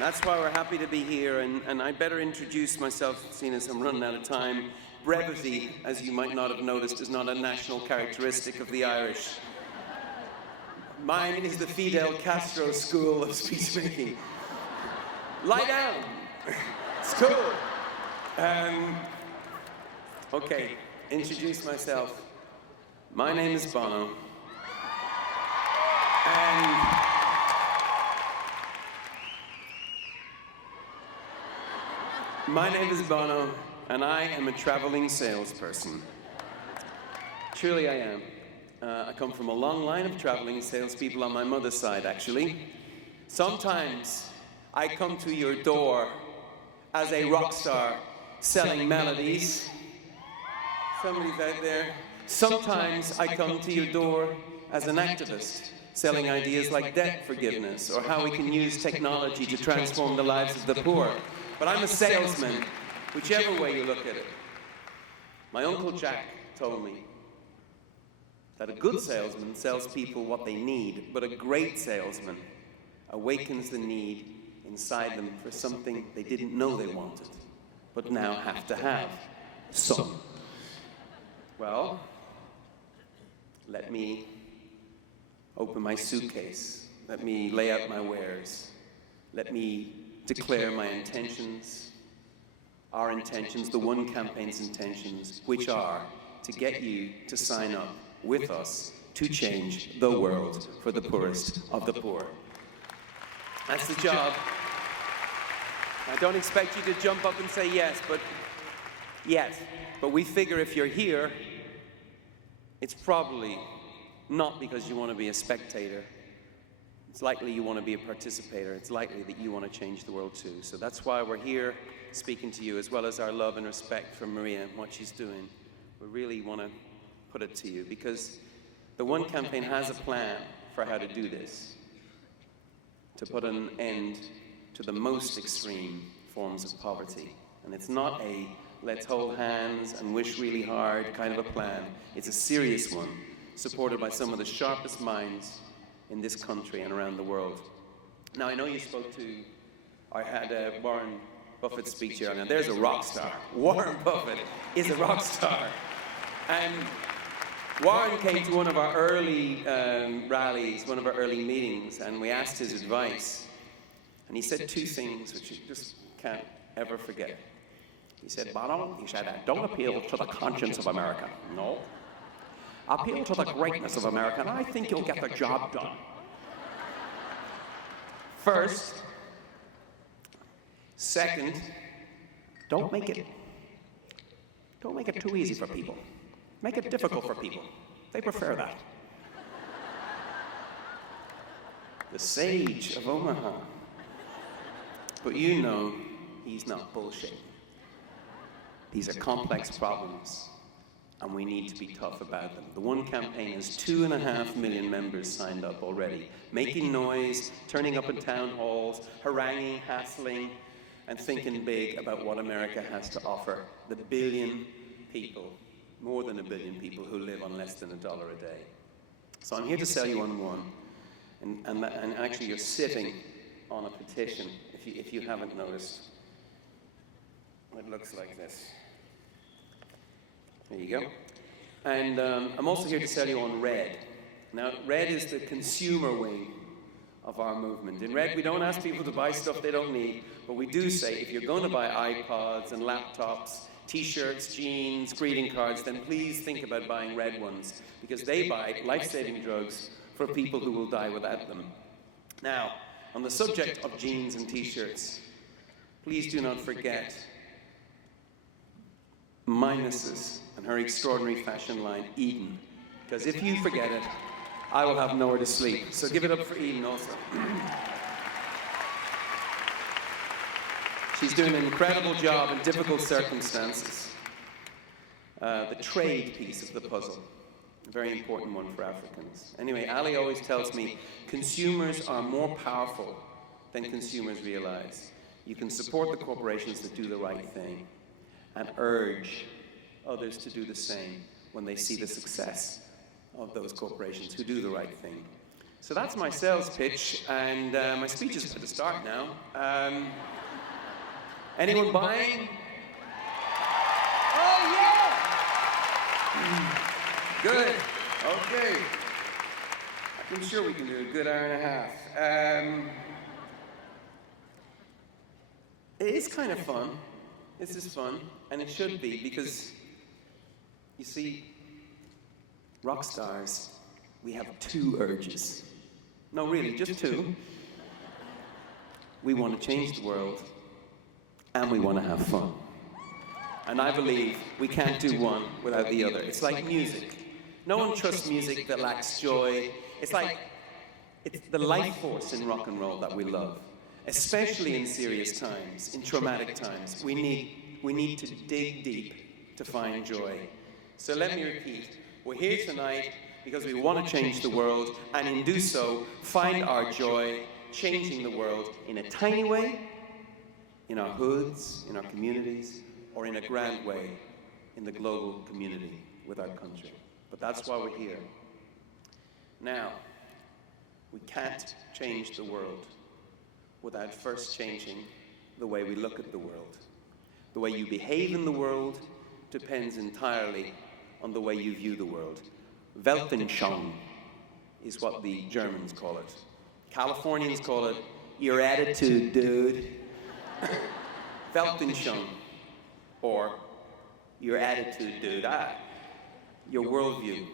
That's why we're happy to be here, and I better introduce myself, seeing as I'm running out of time. Brevity, as you might not have noticed, is not a national characteristic of the Irish. Mine is the Fidel Castro school of speechmaking. Lie down. It's cool. Okay, introduce myself. My name is Bono. And my name is Bono, and I am a traveling salesperson. Truly I am. I come from a long line of traveling salespeople on my mother's side, actually. Sometimes I come to your door as a rock star selling melodies. Somebody's out there. Sometimes I come to your door as an activist, selling ideas like debt forgiveness or how we can use technology to transform the lives of the poor. But I'm a salesman, whichever way you look at it. My Uncle Jack told me that a good salesman sells people what they need, but a great salesman awakens the need inside them for something they didn't know they wanted, but now have to have. Some. Well, let me open my suitcase. Let me lay out my wares. Let me declare my intentions, our intentions, the One Campaign's intentions, which are to get you to sign up with us to change the world for the poorest of the poor. That's the job. I don't expect you to jump up and say yes, but we figure if you're here, it's probably not because you want to be a spectator. It's likely you want to be a participator. It's likely that you want to change the world too. So that's why we're here speaking to you, as well as our love and respect for Maria and what she's doing. We really want to put it to you, because the One Campaign has a plan for how to do this, to put an end to the most extreme forms of poverty. And it's not a let's hold hands and wish really hard kind of a plan. It's a serious one, supported by some of the sharpest minds in this country and around the world. Now, I know you spoke to, I had Warren Buffett's speech here. Now, there's a rock star. Warren Buffett is a rock star. And Warren came to one of our early rallies, one of our early meetings, and we asked his advice. And he said two things which you just can't ever forget. He said, Bono, he said, don't appeal to the conscience of America. No. Appeal to the greatness of America, and I think you'll get the job done. First. Second, don't make it too easy for people. Make it difficult for people. They prefer that. The sage of Omaha. But you know he's not bullshitting. These are complex problems, and we need to be tough about them. The One Campaign has 2.5 million members signed up already, making noise, turning up in town halls, haranguing, hassling, and thinking big about what America has to offer the billion people, more than 1 billion people who live on less than $1 a day. So I'm here to sell you on one, and actually you're sitting on a petition, if you haven't noticed. It looks like this. There you go. And I'm also here to sell you on RED. Now, RED is the consumer wing of our movement. In RED, we don't ask people to buy stuff they don't need, but we do say if you're going to buy iPods and laptops, t-shirts, jeans, greeting cards, then please think about buying RED ones, because they buy life-saving drugs for people who will die without them. Now, on the subject of jeans and t-shirts, please do not forget my missus and her extraordinary fashion line, Eden. Because if you forget it, I will have nowhere to sleep. So give it up for Eden also. She's doing an incredible job in difficult circumstances. The trade piece of the puzzle, a very important one for Africans. Anyway, Ali always tells me, consumers are more powerful than consumers realize. You can support the corporations that do the right thing and urge others to do the same when they see the success of those corporations who do the right thing. So that's my sales pitch, and my speech is about to start now. Anyone buying? Oh, yeah! Good. Okay. I'm sure we can do a good hour and a half. It is kind of fun. This is fun, and it should be, because, you see, rock stars, we have two urges. No, really, just two. We want to change the world, and we want to have fun. And I believe we can't do one without the other. It's like music. No one trusts music that lacks joy. It's the life force in rock and roll that we love. Especially in serious times, in traumatic times. We need to dig deep to find joy. So let me repeat, we're here tonight because we want to change the world, and in do so, find our joy changing the world in a tiny way, in our hoods, in our communities, or in a grand way in the global community with our country. But that's why we're here. Now, we can't change the world without first changing the way we look at the world. The way you behave in the world depends entirely on the way you view the world. Weltanschauung is what the Germans call it. Californians call it your attitude, dude. Weltanschauung, or your attitude, dude. Your worldview,